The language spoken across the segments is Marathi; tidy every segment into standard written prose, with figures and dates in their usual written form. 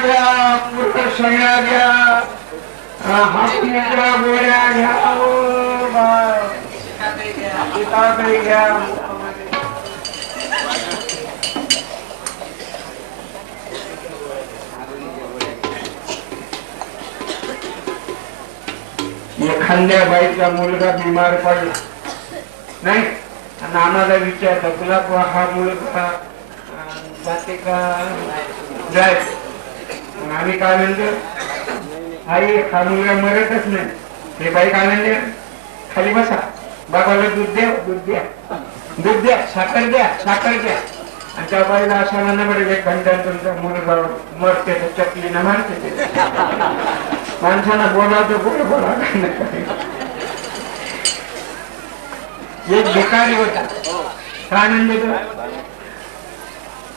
घ्या, पुढं सगळ्या घ्या, हातच्या गोळ्या घ्या, काही घ्या. एखाद्या बाईचा मुलगा बिमार पडला नाही आणि आम्हाला विचारलं तुला हा मुलगा जाते का जाय, आम्ही काय म्हणतो आई हा मुलगा मरतच नाही. हे बाई काय म्हणते खाली बसा, बाबाला दूध द्या, दूध द्या, दूध द्या, साखर द्या, साखर द्या. आणि त्या बाईला असं म्हणणं पडेल 1 घंटा तुमचा मुलगा मरते तर चकलीनं मारते ते. माणसाला बोलावतो कुठे बोला. एक भिकारी होता, काय म्हणले तो,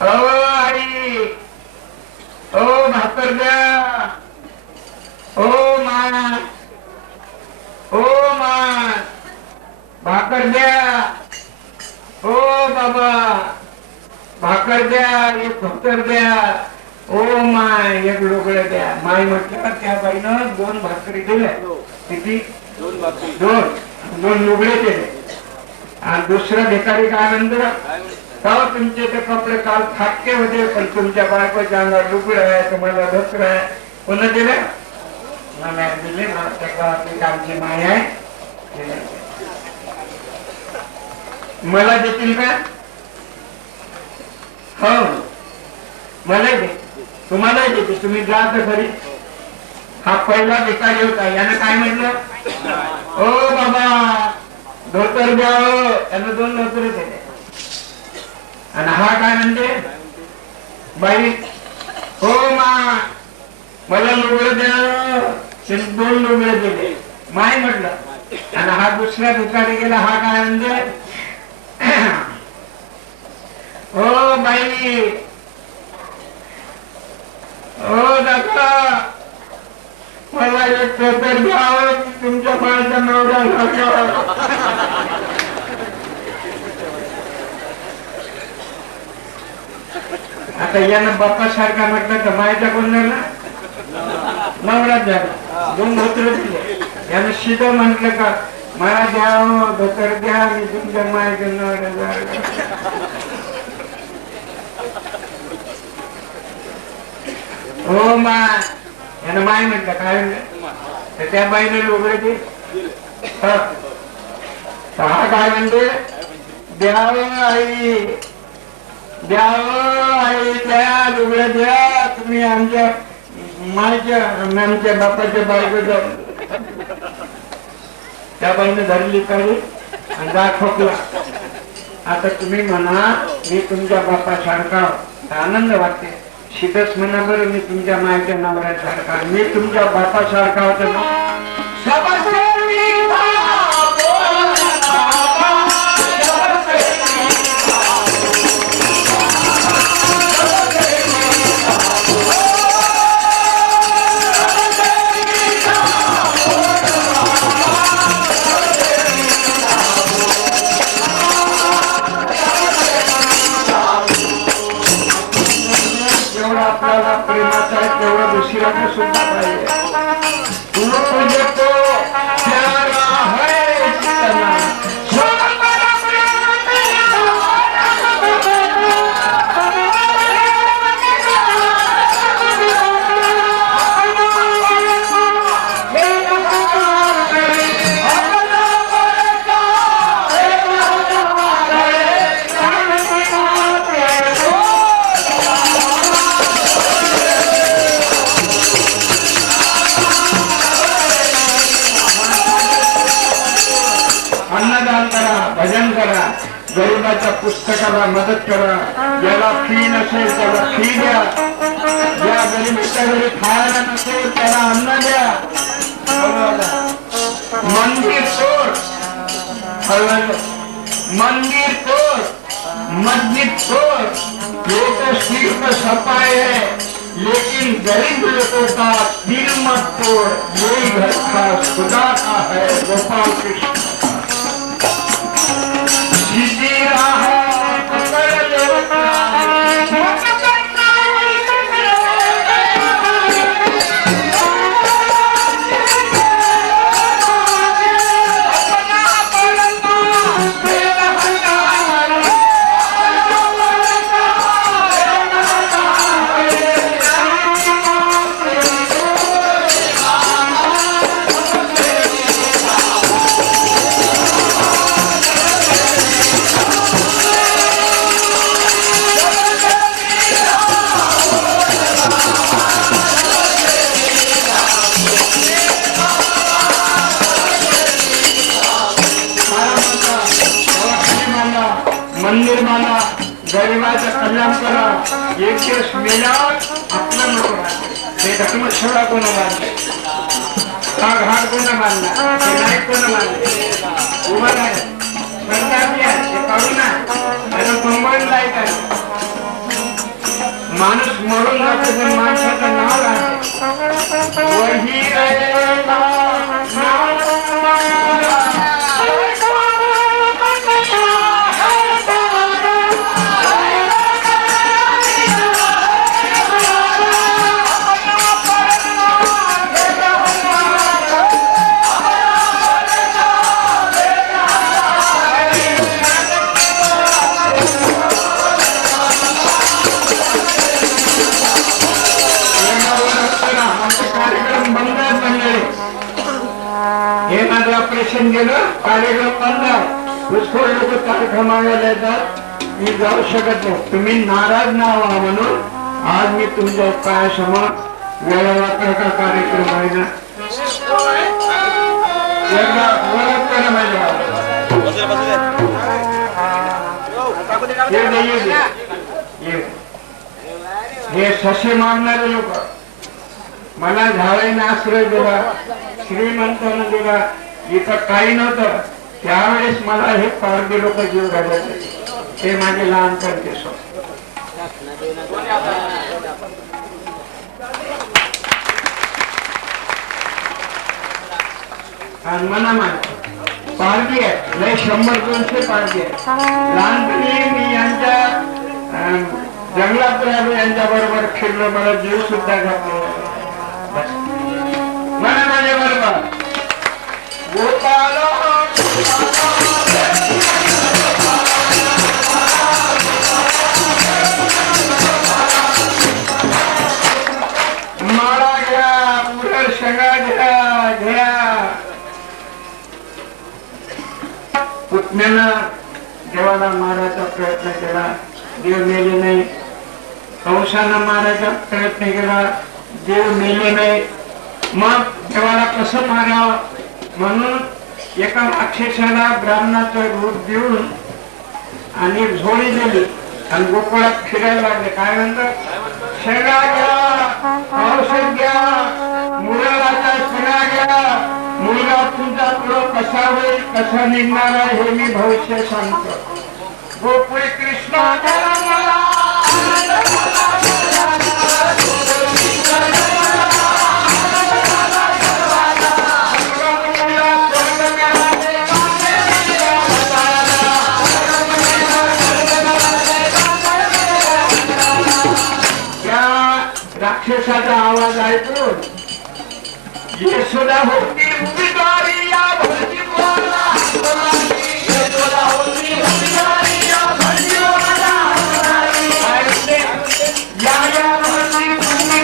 ओ आई ओ भाकर द्या, ओ मान, ओ मान भाकर द्या, ओ बाबा भाकर द्या, एक भाकर द्या, ओ माय एक लुगडं द्या. माय म्हटलं त्या बाईनं 2 भाकरी दिल्या. किती? 2 लुगडे दिले. आणि दुसरा भिकारी काय म्हणतो, तुमचे ते कपडे काल फाटके होते पण तुमच्या बायकोच्या अंगावर लुगडं आहे, तुम्हाला धोत्र आहे. कोणा दिले? मला दिले. आमची माय आहे, मला देतील का? हो मला दे, तुम्हाला देते, तुम्ही जा तर खरी. हा पहिला भिकारी होता. यानं काय म्हटलं, ओ बाबा धोतर द्या. त्यानं 2 धोतर दिले. आणि हा काय म्हणते, बाई हो मा मला लुगडं द्या. 2 लुगडे दिले. माय म्हटलं. आणि हा दुसऱ्या भिकारी गेला. हा काय म्हणते, ओ बाई ओ दादा मला एक धोतर द्या, तुमच्या बाळाचा नवरा झाला. आता यानं बाप्पा सारखा म्हटलं तर मायचा कोण झाला, नवराच झाला. 2 धोतर दिले. यानं सीधं म्हटलं का मला द्या धोतर द्या, मी तुमच्या मायचा नवरा झाला. हो मा यानं माय म्हटलं काय म्हणलं तर त्या बाईने लुगडे दिले. हा काय म्हणते, द्यावं आई द्यावं आई द्या, लुगडे द्या, तुम्ही आमच्या मायच्या आमच्या बापाच्या बायकोच्या. त्या बाईने धरली काढी आणि जा खोकला. आता तुम्ही म्हणा मी तुमच्या बापासारखा, आनंद वाटते. शीतच म्हणा बरं मी तुमच्या मायच्या नवऱ्यासारखा, मी तुमच्या बापासारखा होतो ना. प्रेमाचा आहे तेवढा दुसऱ्याने सुद्धा पाहिजे. तुझे तो प्यारा है जितना भजन करा, गरीबाच्या पुस्तकाला मदत करा, ज्याला फी नसेल त्याला फी द्या, ज्या गरीबाच्या घरी खायला नसेल त्याला अन्न द्या. मंदिर तोड, मंदिर तोड, मस्जिद तोड, ये तो सिर्फ सफाई है, लेकिन गरीब लोगों का दिल मत तोड़. यही घर का खुदा का है. गोपाल कृष्ण कल्याण करा. एक दिवस मेल्यावर आपलं नको हे धर्मशाळा कोण बांधले, हा घाट कोण बांधला, हे नाही कोण बांधले, उभा आहे काढू ना त्याला कंबाईन लाईट आहे. माणूस मरून जातो पण माणसाचं नाव आहे वही ऑपरेशन गेलं कार्यक्रम बंद घुसखोर लोक कार्यक्रमाला येतात. मी जाऊ शकत नाही. तुम्ही नाराज ना व्हा म्हणून आज मी तुमच्या पायासमोर वेळावाकडा कार्यक्रम आहे ना एकदा ओळख करा माझ्या हे ससे मारणारे लोक मला झाडाईने आश्रय दिला, श्रीमंतांना दिला, इथं काही नव्हतं त्यावेळेस मला हे पारधी लोक जीव घालायचे. ते माझे लहानपणचे स्वप्न. आणि मना पारधी आहे लय 100-200 पारधी आहे. लहानपणी मी यांच्या जंगलात राहिलो, यांच्या बरोबर फिरलो, मला जीव सुद्धा घातला. म्हणा माझ्या बरोबर गोपाल माळा घ्या, पुढे शेंगा घ्या. पुतण्यानं देवाला मारायचा प्रयत्न केला, देव मेले नाही. कंसानं मारायचा प्रयत्न केला, देव मेले नाही. मग देवाला कसं मारावं म्हणून एका राक्षसाला ब्राह्मणाचं रूप देऊन आणि झोळी दिली आणि गोकुळात फिरायला लागले. काय म्हणतात, शेंगा घ्या, औषध घ्या, मुलाचा शेंगा घ्या, मुलगा तुमचा पुढं कसा होईल, कसा निघणार आहे हे मी भविष्य सांगतो. गोकुळी कृष्ण राक्षसाचा आवाज ऐकून यशोदा होती उमेदवारी या भरती बोला, यशोदा होती उमेदवारी या भरती बोला, या या भरती तुम्ही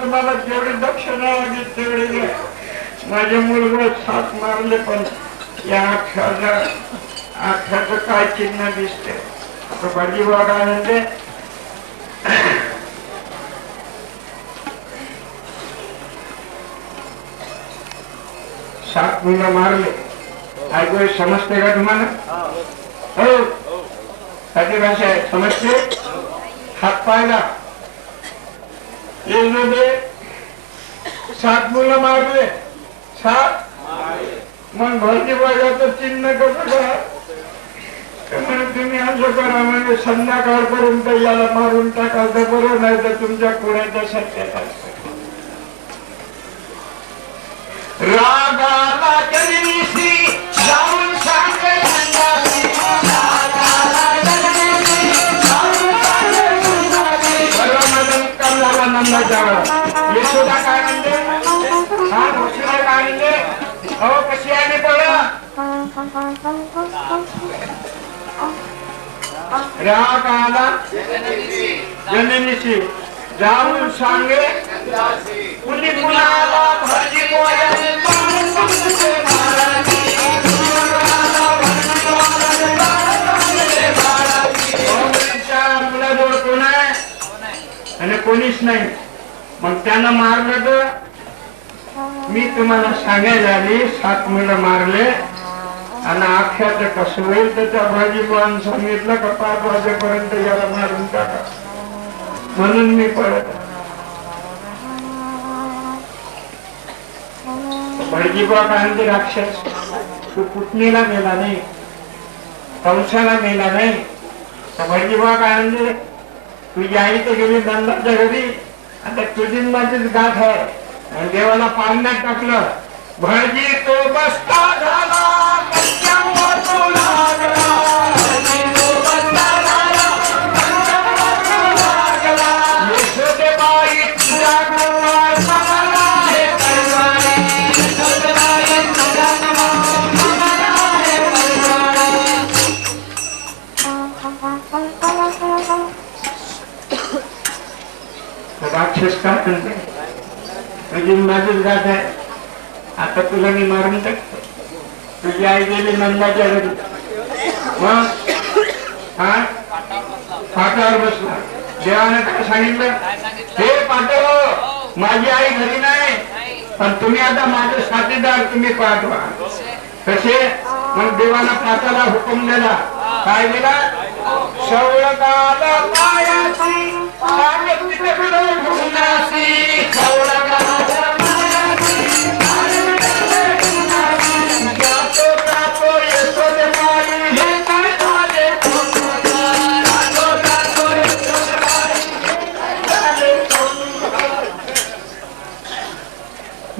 तुम्हाला जेवढी दक्षिणा लागेल तेवढी घ्या. माझे मुलगा 7 मारले पण या आख्याचं काय चिन्ह दिसते. भजीबा काय म्हणते, 7 मुलं मारले. ऐकू समजते का तुम्हाला? हो, त्याची भाषा आहे, समजते. हात पायला 7 मुलं मारले, 7 मग भजीबाजाचं चिन्ह कसं करा. तुम्ही असं करा म्हणजे संध्याकाळपर्यंत याला मारून टाकायचं बरं, नाही तर तुमच्या पुण्याच्या शक्यता असते. रागाला जनिसी जाऊन सांगे यशोदा काय म्हणते, हा घोषणा काय म्हणते, अहो कशी आहे बघा. राग आला जननीशी जाऊन सांगे कुणाला भजी बोलायला मुलाजवळ कोण आहे आणि कोणीच नाही. मग त्यानं मारलं तर मी तुम्हाला सांगायला आली 7 मुलं मारले आणि अख्ख्याचं कसं होईल तर त्या भाजीपान सांगितलं का 5 वाजेपर्यंत याला मारून टाका म्हणून मी पळत. भाजीपा काय राक्षस तू पुतणीला मेला नाही कंसाला मेला नाही. भाजीपा काय म्हणजे तुझी आई तर गेली नंदाच्या घरी आता तुझी माझीच गाठ आहे आणि देवाला पाण्यात टाकलं. भटजी तो बसता झाला राक्षस का म्हणते तुझी माझीच गाठ आहे आता तुला मी मारून टाकतो. तुझी आई गेली नंदाच्या घरी मग फाटावर बसला. देवाने काय सांगितलं हे पाठव माझी आई घरी नाही पण तुम्ही आता माझे साथीदार तुम्ही पाठवा. कसे मग देवाला पाटाला हुकूम दिला. काय दिला शौळकाला पायाची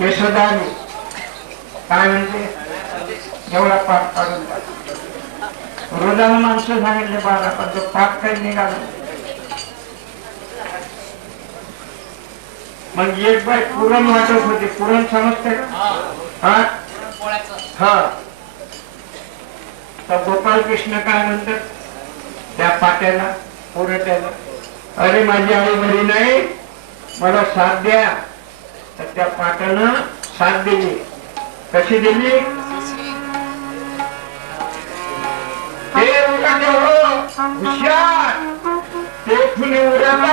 यशोदाने काय म्हणते एवढा पाप काढून रोजानं माणसं सांगितले 12 पण तो पाप काही निघाला. मग एक बाई पुरण वाटत होती. पुरण समजते का हा तर गोपाल कृष्ण काय म्हणतात त्या पाट्याला पुरट्याला अरे माझी आई घरी नाही मला साथ द्या. तर त्या पाट्यानं साथ दिली. कशी दिली ते हुशार ते खुले उड्याला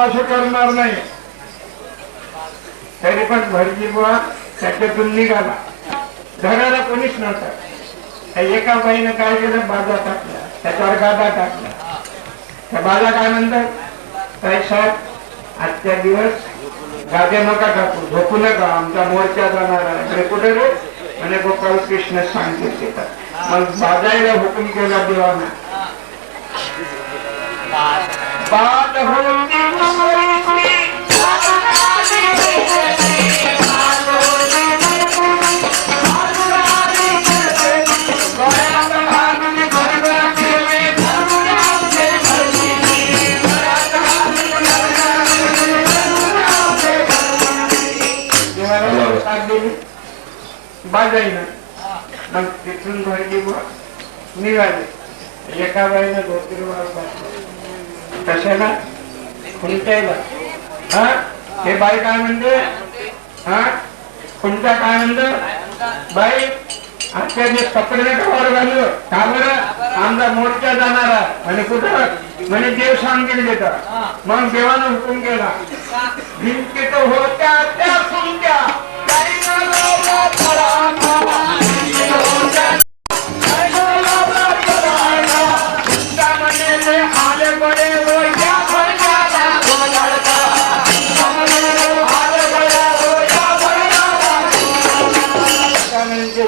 असं करणार नाही. तरी पण भटजी बुवा त्याच्यातून निघाला. घराला कोणीच नव्हतं. एका बाईनं काय केलं बाजा टाकला त्याच्यावर गादा टाकला. त्या बाजा काय म्हणतात काय साहेब आजच्या दिवस गाद्या नका टाकू झोपू नका आमचा मोर्चा जाणार आहे. कुठे रे म्हणे गोपाल कृष्ण सांगते. मग बाजायला हुकूम केला देवाना. बात होती बाजाईना. मग तिथून भरली निघाले. एका बाईनं धोतीवर बसलं कशाला खुंटायला. हा हे बाई काय म्हणते हा खुंटा काय म्हणत बाई आजच्या दिवस कपडे कवर घालू का बरं आमचा मोर्चा जाणार आहे आणि कुठं म्हणे देव सांगेल देतात. मग देवानं हुकूम केला भिंतीत होत्या त्या खुंट्या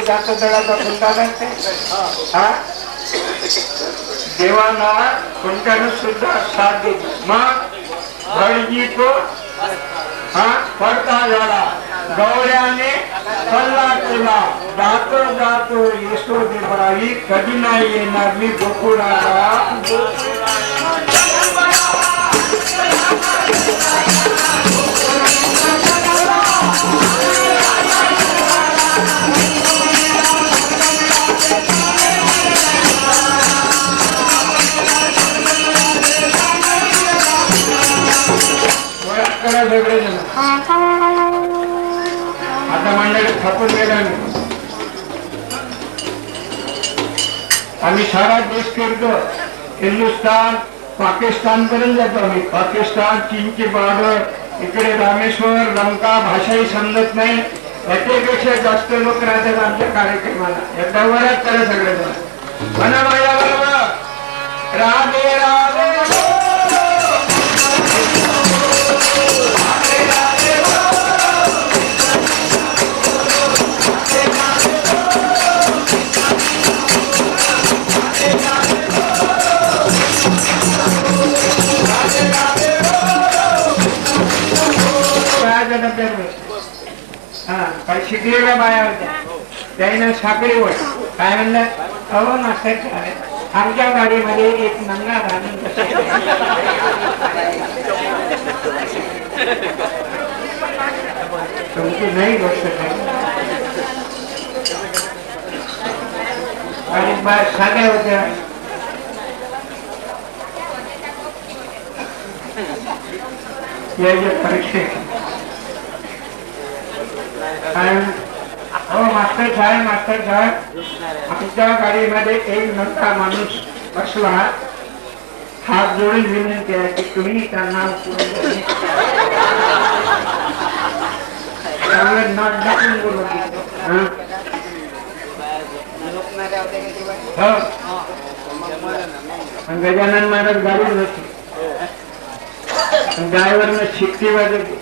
जास्त दळाचा खुंटा लागते. देवाला खुंट्यानं सुद्धा साथ दिली. मग भटजी तो पडता झाला. गौऱ्याने सल्ला केला जातो जातो यशोदेबाई कधी नाही येणार मी गोकुळाला. सगळेजण आता मंडळी थापून गेला आम्ही सारा देश फिरतो हिंदुस्थान पाकिस्तान पर्यंत जातो आम्ही पाकिस्तान चीनची बॉर्डर इकडे रामेश्वर लंका भाषाही समजत नाही याच्यापेक्षा जास्त लोक राहतात आमच्या कार्यक्रमाला एकदा वरात करा सगळेजण म्हणा माझ्या बरोबर राधे राधे काही शिकलेल्या बाया होत्या त्याने साखळीवर काय म्हणलं अहो मास्तर आमच्या गाडीमध्ये एक नंगा घालून तुमची नाही गोष्ट आणि बाय साध्या होत्या याच्या परीक्षेत हो मास्टर साहेब आमच्या गाडीमध्ये एक नंगा माणूस बसला हात जोडून विनंती आहे की तुम्ही त्यांना गजानन महाराज गाडी नसते ड्रायव्हरनं शिट्टी वाजवली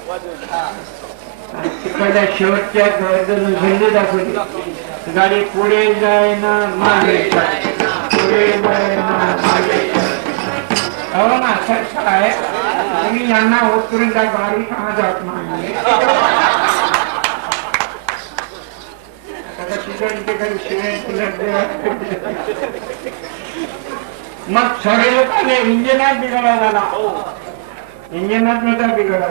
तिकडल्या शेवटच्या झेंडे दाखवली गाडी पुढे जाय ना मागे पुढे जाय ना मागे अहो मास्तर साहेब तुम्ही यांना होत करून त्या गाडी कहा जात नाही मग सगळे लोकांनी इंजिनात बिघडा झाला इंजिनात नव्हता बिघडा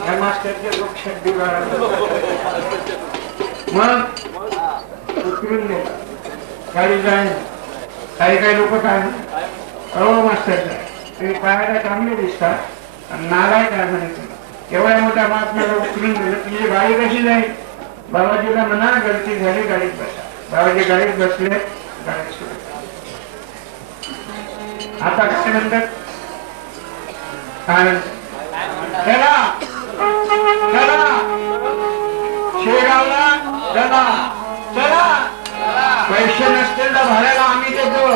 या मास्टरचे लक्षात बिघडा मग उतरून दे गाडी जाय काही लोक काय अहो मास्टर तुम्ही पाहायला चांगले दिसतात नालाय काय म्हणायचं एवढ्या मोठ्या महात्म्याला उतरून दिलं तुझी गाडी कशी जाईल बाबाजीला म्हणा गलती झाली गाडीत बसा बाबाजी गाडीत बसले गाडी सुरू आता काय म्हणतात काय चला चला शेगावला चला चला पैसे नसतील तर भाड्याला आम्ही देतो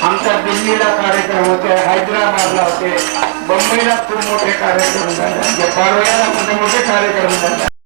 आमच्या दिल्लीला कार्यक्रम होते हैदराबादला होते मुंबईला खूप मोठे कार्यक्रम झाले परवाला मोठे कार्यक्रम झाले